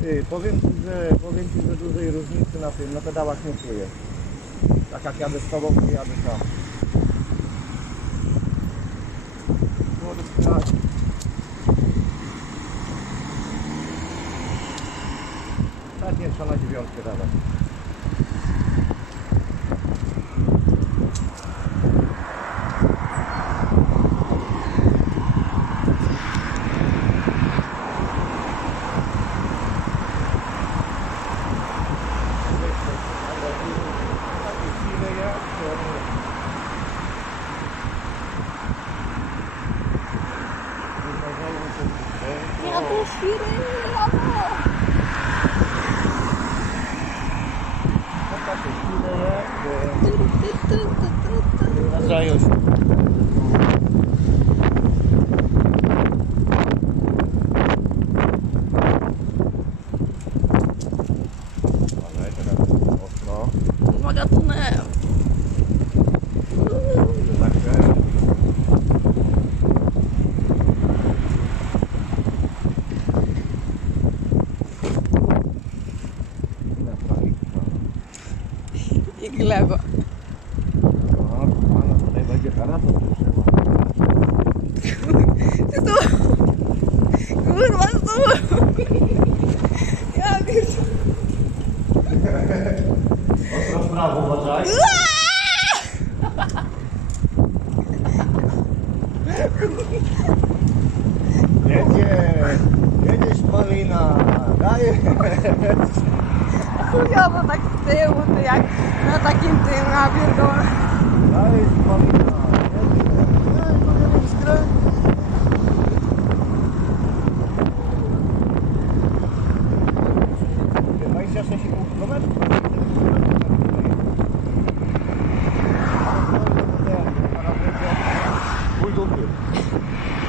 Ty, powiem ci, że powiem ci, że dużej różnicy na tym, na pedałach nie czuję. Tak jak jadę z tobą, to jadę tam. Kurde, tak. Tak nie trzeba na dziewiątkę dawać. os tiros e logo. Mas o eu Uma gatonela. que, que leva? Kurwa, stół! Ja pierdolę. Ostro w prawo, uważaj. Jedzie! Jedziesz, Polina! Dajesz! Joba tak z tyłu, ty jak na takim tym, na pierdolę. Dalej, pamiętam. Thank you.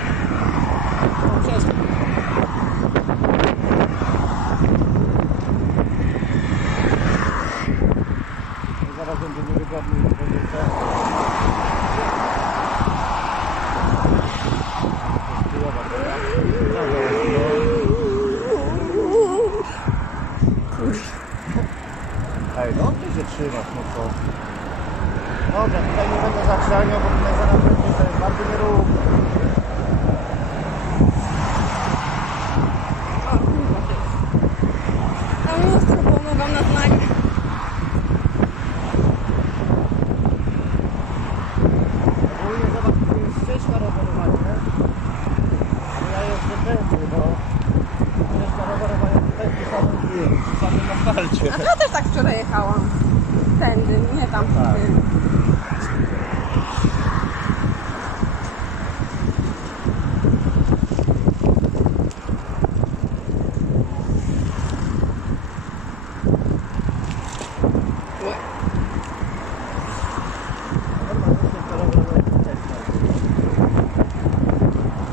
Zaraz będzie niewygodny będzie co? Ej, dobrze się trzymasz, no co? Dobra, tutaj nie będę zachrzaniał, bo tutaj zaraz będzie to bardzo nierówno. Tam ostro pomogłam na znak. Ogólnie zobacz, tu jest ścieżka rowerowa, nie? Ale ja jeszcze tędy, bo ścieżka rowerowa jest tutaj przy samym tym, przy samym asfalcie. A to ja też tak wczoraj jechałam. Tędy, nie tam. Tak. tym.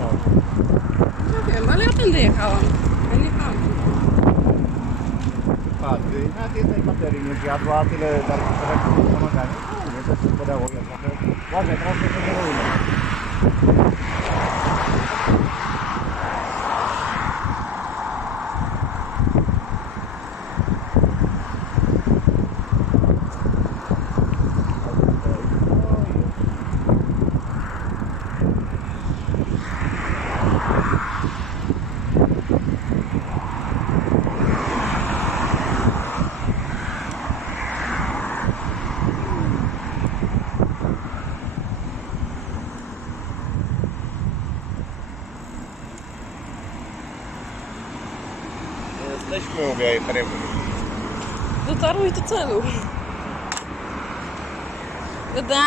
No. Nie wiem, ale ja tędy jechałam. Ja nie jechałam. కాదు నాకైతే అయిపోతారు మీకు ఆ తర్వాత దానికి కూడా కొనగానే ఒక ఎకరా Jesteśmy, mówię, perełki. Dotarłeś do celu. Tada!